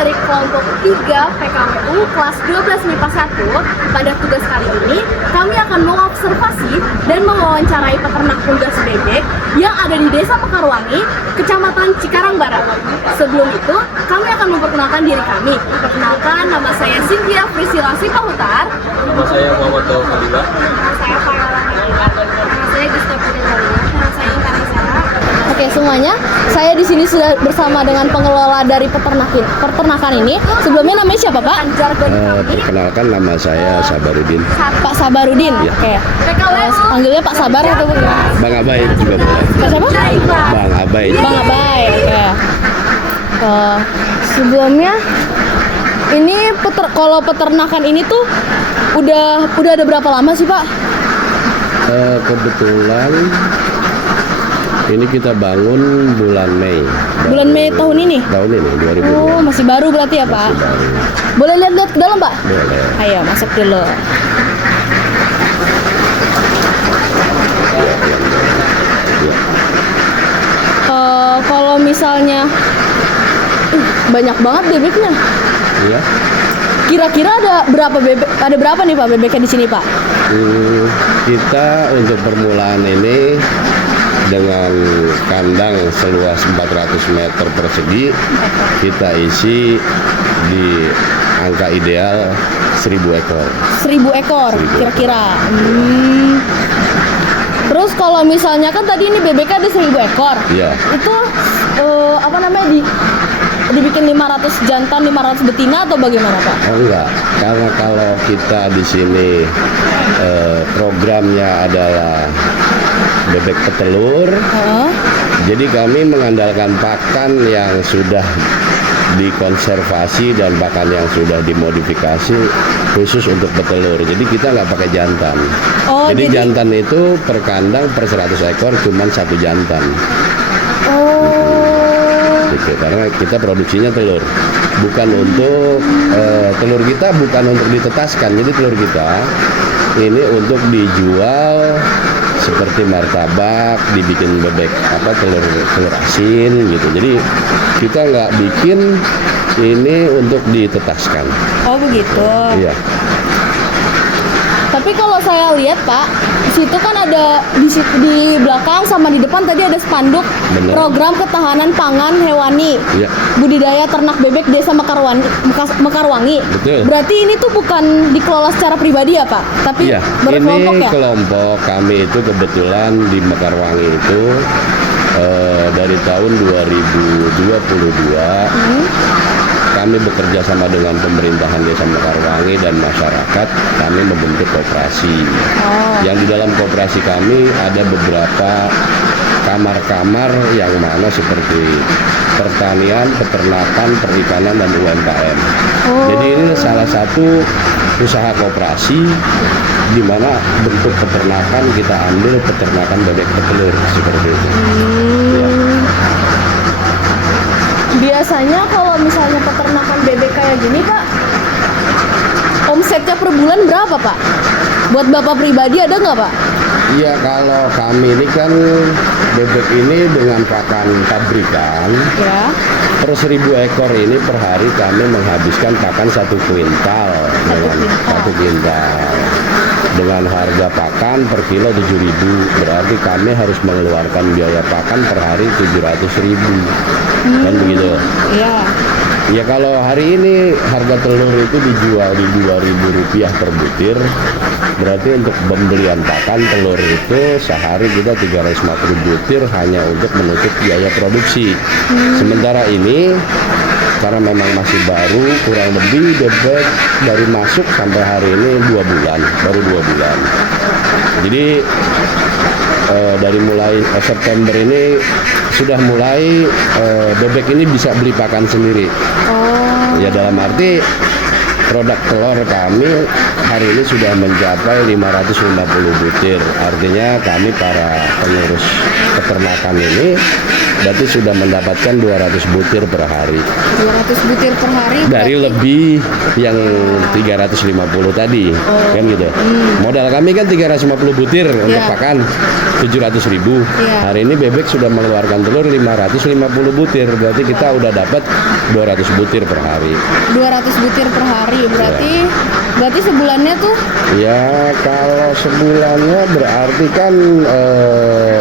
dari kelompok 3 PKWU kelas 12 MIPA 1. Pada tugas kali ini, kami akan mengobservasi dan mewawancarai peternak unggas bebek yang ada di Desa Mekarwangi, Kecamatan Cikarang Barat. Sebelum itu, kami akan memperkenalkan diri kami. Perkenalkan, nama saya Cynthia Priscilla Sipahutar. Nama saya Muhammad Daud Khalila. Nama saya Fayala Nadila. Nama saya Gustaf Putri. Nama saya Intan Isara. Oke semuanya, saya di sini sudah bersama dengan pengelola dari peternakan ini. Sebelumnya namanya siapa Pak? Perkenalkan, nama saya Sabarudin. Pak Sabarudin. Ya. Oke. Panggilnya Pak Sabar atau bagaimana? Bang Abai juga boleh. Pak siapa? Bang Abai. Bang Abai. Oke. Sebelumnya ini kalau peternakan ini tuh udah ada berapa lama sih Pak? Kebetulan ini kita bangun bulan Mei. Bulan Mei tahun ini? Tahun ini 2020. Oh, masih baru berarti ya Pak? Masih baru. Boleh lihat-lihat ke dalam Pak? Boleh. Ayo masuk dulu. Ya. Kalau misalnya banyak banget bebeknya. Iya. Kira-kira ada berapa bebek? Ada berapa nih Pak bebeknya di sini Pak? Kita untuk permulaan ini dengan kandang seluas 400 meter persegi, kita isi di angka ideal 1000 ekor. 1000 ekor kira-kira. Terus kalau misalnya kan tadi ini bebeknya ada 1000 ekor. Iya. Itu apa namanya dibikin 500 jantan, 500 betina atau bagaimana Pak? Oh enggak, karena kalau kita di sini programnya adalah bebek petelur, jadi kami mengandalkan pakan yang sudah dikonservasi dan pakan yang sudah dimodifikasi khusus untuk petelur. Jadi kita nggak pakai jantan. Oh, jadi jantan itu per kandang per 100 ekor cuma 1 jantan. Gitu, karena kita produksinya telur, bukan untuk telur kita bukan untuk ditetaskan. Jadi telur kita ini untuk dijual seperti martabak, dibikin bebek telur asin gitu. Jadi kita nggak bikin ini untuk ditetaskan. Oh begitu. Iya. Tapi kalau saya lihat Pak, di situ kan ada di belakang sama di depan tadi ada spanduk. Bener. Program ketahanan pangan hewani. Iya. Budidaya ternak bebek Desa Mekarwangi. Betul. Berarti ini tuh bukan dikelola secara pribadi ya Pak, tapi Iya. berkelompok Ini ya. kelompok kami itu kebetulan di Mekarwangi itu dari tahun 2022. Kami bekerja sama dengan pemerintahan Desa Mekarwangi dan masyarakat, kami membentuk koperasi. Yang di dalam koperasi kami ada beberapa kamar-kamar yang mana seperti pertanian, peternakan, perikanan, dan UMKM. Jadi ini salah satu usaha koperasi di mana bentuk peternakan kita ambil peternakan bebek petelur seperti itu. Ya. Biasanya kalau misalnya peternakan bebek kayak gini Pak, omsetnya per bulan berapa Pak? Buat Bapak pribadi ada nggak Pak? Iya, kalau kami ini kan bebek ini dengan pakan pabrikan. Ya. Per 1000 ekor ini per hari kami menghabiskan pakan 1 kuintal dengan 1 kuintal. Dengan harga pakan per kilo 7.000, berarti kami harus mengeluarkan biaya pakan per hari 700.000. Kan begitu? Iya. Ya kalau hari ini harga telur itu dijual di Rp2.000 per butir, berarti untuk pembelian pakan telur itu sehari kita 350 butir hanya untuk menutup biaya produksi. Sementara ini karena memang masih baru, kurang lebih bebek dari masuk sampai hari ini 2 bulan, baru 2 bulan. Jadi dari mulai September ini sudah mulai bebek ini bisa beli pakan sendiri. Ya dalam arti produk telur kami hari ini sudah mencapai 550 butir. Artinya kami para pengurus peternakan ini berarti sudah mendapatkan 200 butir per hari. 200 butir per hari Dari berarti lebih yang 350 tadi. Kan gitu. Modal kami kan 350 butir untuk pakan. 700.000. Iya. Hari ini bebek sudah mengeluarkan telur 550 butir. Berarti kita udah dapat 200 butir per hari. 200 butir per hari. Berarti sebulannya tuh Ya kalau sebulannya berarti kan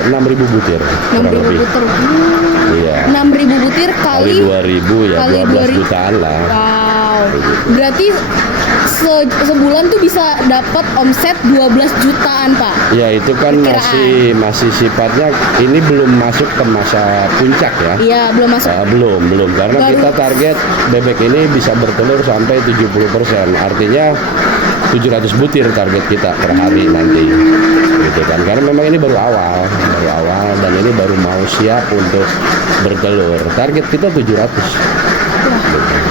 6.000 butir. kurang 6.000 lebih. butir. Iya. 6.000 butir Kali 2.000 ya kali 12 2.000. jutaan lah. Wow. Berarti sebulan tuh bisa dapat omset 12 jutaan, Pak. Ya itu kan Perkiraan. masih sifatnya ini belum masuk ke masa puncak ya. Iya, belum masuk. Belum karena Baru- kita target bebek ini bisa bertelur sampai 70%. Artinya 700 butir target kita per hari nanti. Gitu kan. Karena memang ini baru awal dan ini baru mau siap untuk bertelur. Target kita 700.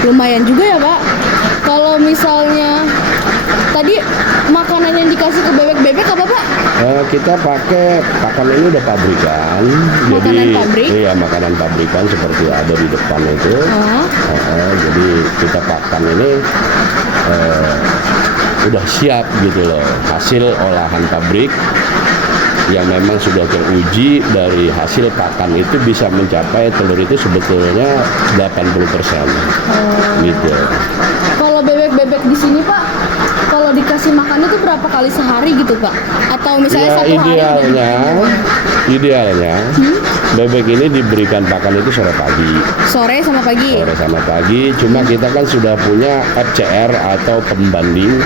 Lumayan juga ya, Pak. Kalau misalnya tadi makanan yang dikasih ke bebek-bebek apa, Pak? Kita pakai pakan ini udah pabrikan. Makanan pabrik? Iya, makanan pabrikan seperti ada di depan itu. Oh. Jadi kita pakan ini udah siap gitu loh, hasil olahan pabrik yang memang sudah teruji. Dari hasil pakan itu bisa mencapai telur itu sebetulnya 80% gitu. Kalau bebek-bebek di sini, Pak, kalau dikasih makan itu berapa kali sehari gitu, Pak? Atau misalnya Ya satu hari? idealnya bebek ini diberikan pakan itu sore pagi. Sore sama pagi. Sore sama pagi, cuma kita kan sudah punya FCR atau pembanding.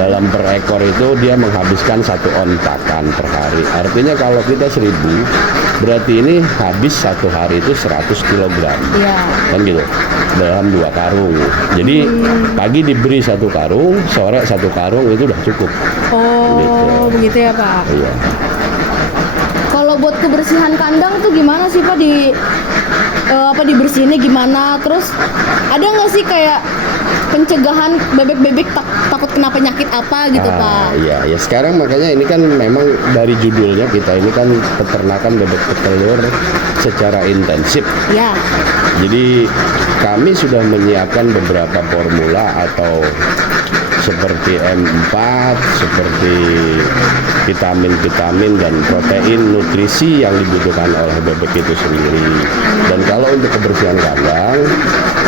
Dalam per ekor itu dia menghabiskan 1 on pakan per hari. Artinya kalau kita 1.000, berarti ini habis 1 hari itu 100 kilogram. Iya. Kan gitu, dalam 2 karung. Jadi pagi diberi 1 karung, sore 1 karung itu udah cukup. Oh, begitu ya, Pak. Iya. Kalau buat kebersihan kandang tuh gimana sih, Pak? Dibersihinnya gimana? Terus ada nggak sih kayak pencegahan bebek-bebek takut kena penyakit apa gitu, Pak? Iya, ya sekarang makanya ini kan memang dari judulnya kita ini kan peternakan bebek petelur secara intensif. Ya. Jadi kami sudah menyiapkan beberapa formula atau seperti M4, seperti vitamin-vitamin dan protein nutrisi yang dibutuhkan oleh bebek itu sendiri. Dan kalau untuk kebersihan kandang,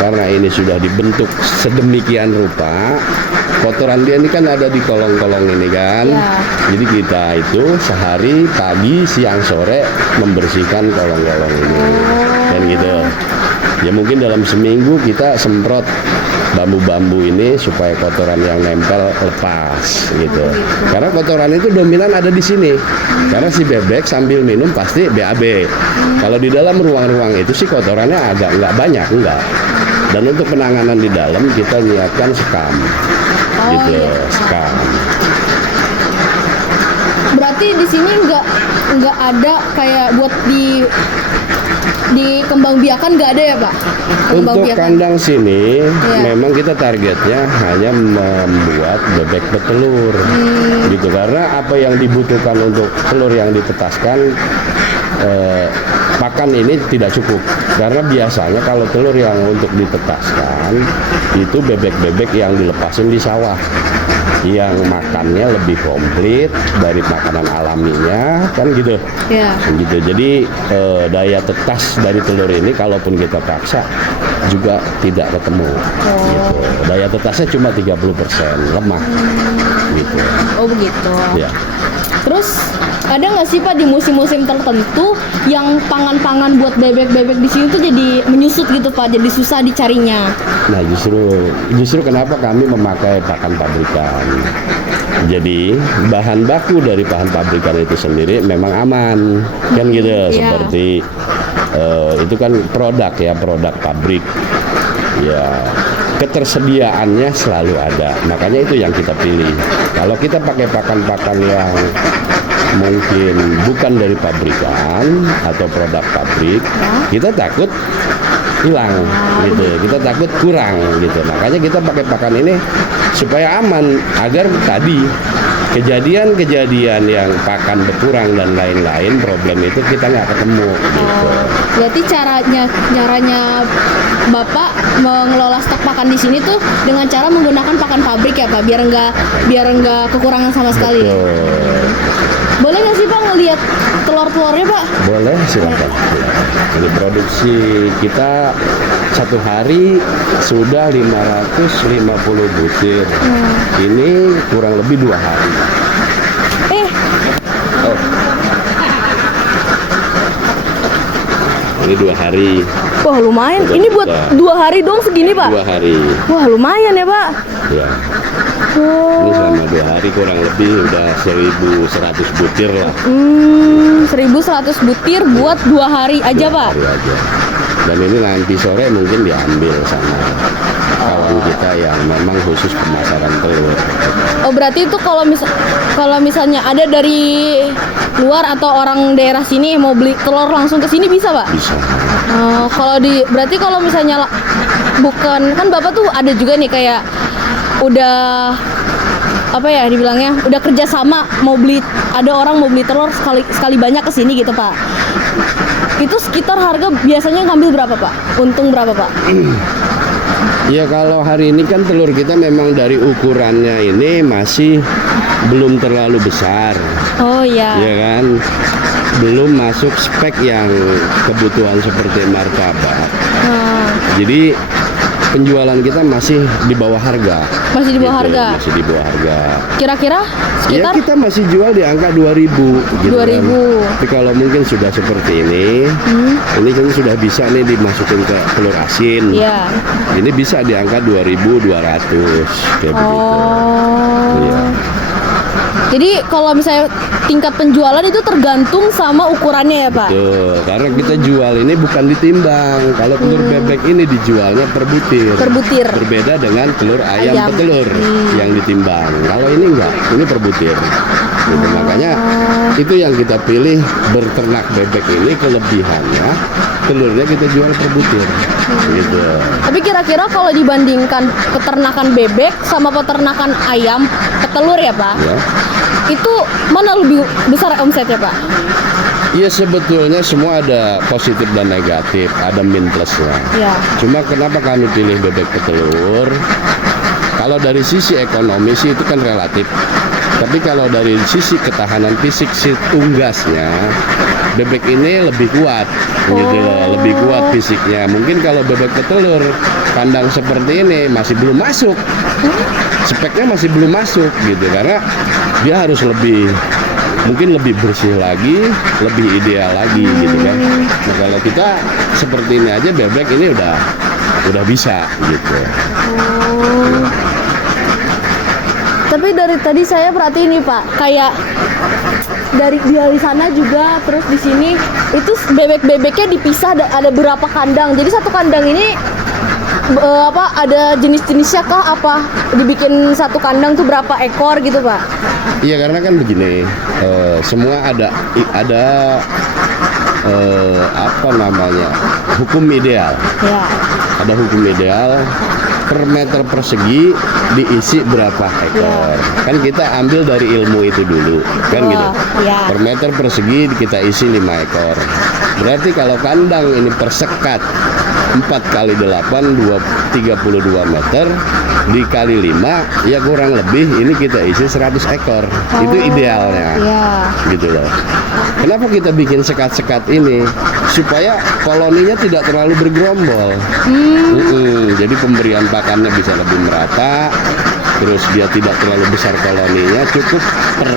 karena ini sudah dibentuk sedemikian rupa, kotoran dia ini kan ada di kolong-kolong ini kan. Ya. Jadi kita itu sehari pagi, siang, sore membersihkan kolong-kolong ini. Dan gitu. Ya mungkin dalam seminggu kita semprot bambu-bambu ini supaya kotoran yang nempel lepas gitu. Karena kotoran itu dominan ada di sini. Karena si bebek sambil minum pasti BAB. Kalau di dalam ruang-ruang itu sih kotorannya agak nggak banyak, enggak. Dan untuk penanganan di dalam kita nyiapkan sekam. Gitu, iya. sekam. Berarti di sini nggak ada kayak buat di kembang biakan nggak ada ya, Pak? Kembang Untuk biakan. kandang sini Iya. memang kita targetnya hanya membuat bebek petelur gitu, karena apa yang dibutuhkan untuk telur yang ditetaskan pakan ini tidak cukup, karena biasanya kalau telur yang untuk ditetaskan itu bebek-bebek yang dilepasin di sawah yang makannya lebih komplit dari makanan alaminya kan gitu. Ya. Gitu. Jadi daya tetas dari telur ini kalaupun kita paksa juga tidak ketemu. Gitu. Daya tetasnya cuma 30%, lemah. Gitu. Oh, begitu. Ya. Terus ada nggak sih, Pak, di musim-musim tertentu yang pangan-pangan buat bebek-bebek di sini tuh jadi menyusut gitu, Pak, jadi susah dicarinya? Nah, justru kenapa kami memakai pakan pabrikan. Jadi bahan baku dari bahan pabrikan itu sendiri memang aman, kan gitu. Iya. Seperti itu kan produk pabrik. Ya, ketersediaannya selalu ada. Makanya itu yang kita pilih. Kalau kita pakai pakan-pakan yang mungkin bukan dari pabrikan atau produk pabrik, kita takut hilang gitu, kita takut kurang gitu. Makanya kita pakai pakan ini supaya aman, agar tadi kejadian-kejadian yang pakan berkurang dan lain-lain problem itu kita nggak ketemu gitu. Berarti caranya Bapak mengelola stok pakan di sini tuh dengan cara menggunakan pakan pabrik ya, Pak, biar nggak kekurangan sama sekali. Betul. Boleh nggak sih Pak ngelihat telur-telurnya Pak? Boleh, silakan. Ini produksi kita satu hari sudah 550 butir. Ini kurang lebih 2 hari. Oh. Ini 2 hari. Wah lumayan. Ini buat 2 hari dong segini Pak? 2 hari. Wah lumayan ya Pak. Ya. Oh. Ini selama 2 hari kurang lebih udah 1.100 butir lah. 1.100 butir buat 2 hari aja 2 Pak. hari aja. Dan ini nanti sore mungkin diambil sama kawan kita yang memang khusus pemasaran telur. Oh berarti itu kalau misalnya ada dari luar atau orang daerah sini mau beli telur langsung ke sini bisa Pak? Bisa. Berarti kalau misalnya bukan kan Bapak tuh ada juga nih kayak udah apa ya dibilangnya udah kerja sama ada orang mau beli telur sekali banyak ke sini gitu Pak. Itu sekitar harga biasanya ngambil berapa Pak? Untung berapa Pak? Ya kalau hari ini kan telur kita memang dari ukurannya ini masih belum terlalu besar. Oh iya. Ya kan? Belum masuk spek yang kebutuhan seperti martabak. Jadi penjualan kita masih di bawah harga. Masih di bawah harga. Masih di bawah harga. Kira-kira sekitar? Ya kita masih jual di angka 2.000 gitu 2.000. kan. Tapi kalau mungkin sudah seperti ini kan sudah bisa nih dimasukin ke telur asin. Iya. Ini bisa di angka 2.200 kayak begitu. Iya. Jadi kalau misalnya tingkat penjualan itu tergantung sama ukurannya ya Pak? Betul, karena kita jual ini bukan ditimbang. Kalau telur bebek ini dijualnya per butir. Per butir. Berbeda dengan telur ayam petelur yang ditimbang. Kalau ini enggak, ini per butir. Gitu. Makanya itu yang kita pilih berternak bebek ini kelebihannya telurnya kita jual per butir. Gitu. Tapi kira-kira kalau dibandingkan peternakan bebek sama peternakan ayam petelur ya Pak? Ya. Itu mana lebih besar omsetnya Pak? Iya sebetulnya semua ada positif dan negatif, ada min plusnya. Ya. Cuma kenapa kami pilih bebek petelur? Kalau dari sisi ekonomi sih itu kan relatif. Tapi kalau dari sisi ketahanan fisik si unggasnya, bebek ini lebih kuat, gitu loh, lebih kuat fisiknya. Mungkin kalau bebek petelur kandang seperti ini masih belum masuk, speknya masih belum masuk, gitu, karena dia harus mungkin lebih bersih lagi, lebih ideal lagi, gitu kan. Nah kalau kita seperti ini aja bebek ini udah bisa, gitu. Tapi dari tadi saya perhatiin nih Pak, kayak dari sana juga terus di sini itu bebek-bebeknya dipisah ada berapa kandang. Jadi satu kandang ini ada jenis-jenisnya kah apa dibikin satu kandang tuh berapa ekor gitu Pak? Iya karena kan begini, semua ada apa namanya hukum ideal. Ya. Ada hukum ideal per meter persegi diisi berapa ekor. Kan kita ambil dari ilmu itu dulu, kan gitu. Ya. Per meter persegi kita isi 5 ekor. Berarti kalau kandang ini persekat 4 kali 8 32 meter dikali 5 ya kurang lebih ini kita isi 100 ekor. Itu idealnya. Ya. Gitu loh. Kenapa kita bikin sekat-sekat ini? Supaya koloninya tidak terlalu bergerombol. Jadi pemberian pakannya bisa lebih merata. Terus dia tidak terlalu besar koloninya, cukup per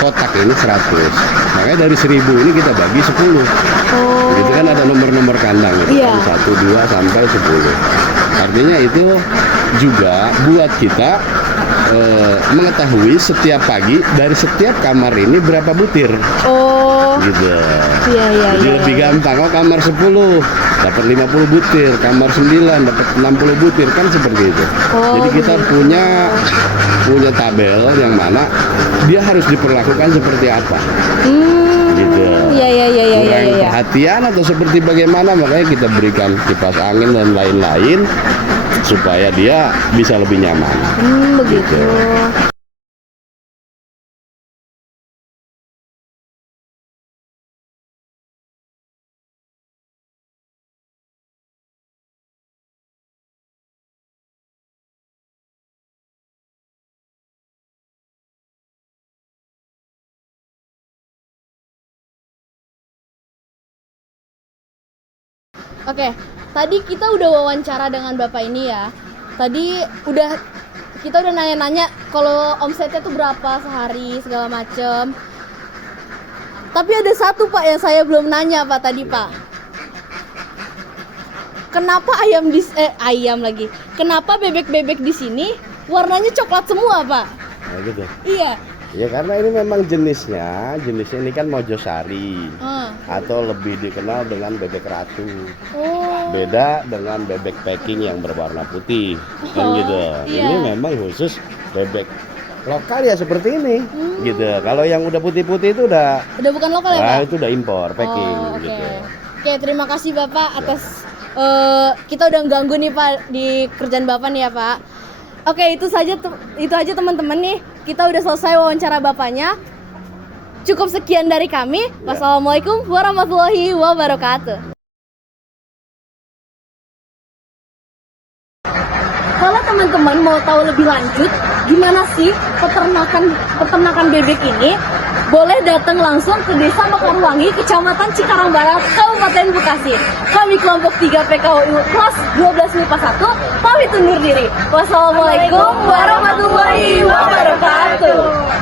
kotak ini 100. Makanya dari 1.000 ini kita bagi 10. Gitu kan ada nomor-nomor kandang gitu. Iya. Kan 1, 2 sampai 10. Artinya itu juga buat kita mengetahui setiap pagi dari setiap kamar ini berapa butir. Gitu. Iya. Jadi lebih gampang. Oh kamar 10 dapat 50 butir, kamar 9 dapat 60 butir, kan seperti itu. Jadi kita punya tabel yang mana dia harus diperlakukan seperti apa. Gitu. Iya. Kurang perhatian atau seperti bagaimana, makanya kita berikan kipas angin dan lain-lain supaya dia bisa lebih nyaman. Begitu. Oke, tadi kita udah wawancara dengan Bapak ini ya. Tadi kita udah nanya-nanya kalau omsetnya tuh berapa sehari segala macem. Tapi ada satu Pak yang saya belum nanya Pak tadi Pak. Kenapa ayam lagi? Kenapa bebek-bebek di sini warnanya coklat semua Pak? Nah, gitu. Iya. Ya karena ini memang jenisnya ini kan mojosari atau lebih dikenal dengan bebek ratu. Oh. Beda dengan bebek packing yang berwarna putih, kan Oh, gitu. iya. Ini memang khusus bebek lokal ya seperti ini, gitu. Kalau yang udah putih-putih itu udah Udah bukan lokal ya Pak? itu udah impor packing, Oh, oke. gitu. Oke, terima kasih Bapak atas kita udah ganggu nih Pak di kerjaan Bapak nih ya Pak. Oke, itu aja teman-teman nih. Kita udah selesai wawancara Bapaknya. Cukup sekian dari kami. Wassalamualaikum warahmatullahi wabarakatuh. Kalau teman-teman mau tahu lebih lanjut gimana sih peternakan bebek ini, boleh datang langsung ke Desa Mekarwangi, Kecamatan Cikarang Barat, Kabupaten Bekasi. Kami kelompok 3 PKWU kelas 12 MIPA 1 pamit undur diri. Wassalamualaikum warahmatullahi wabarakatuh.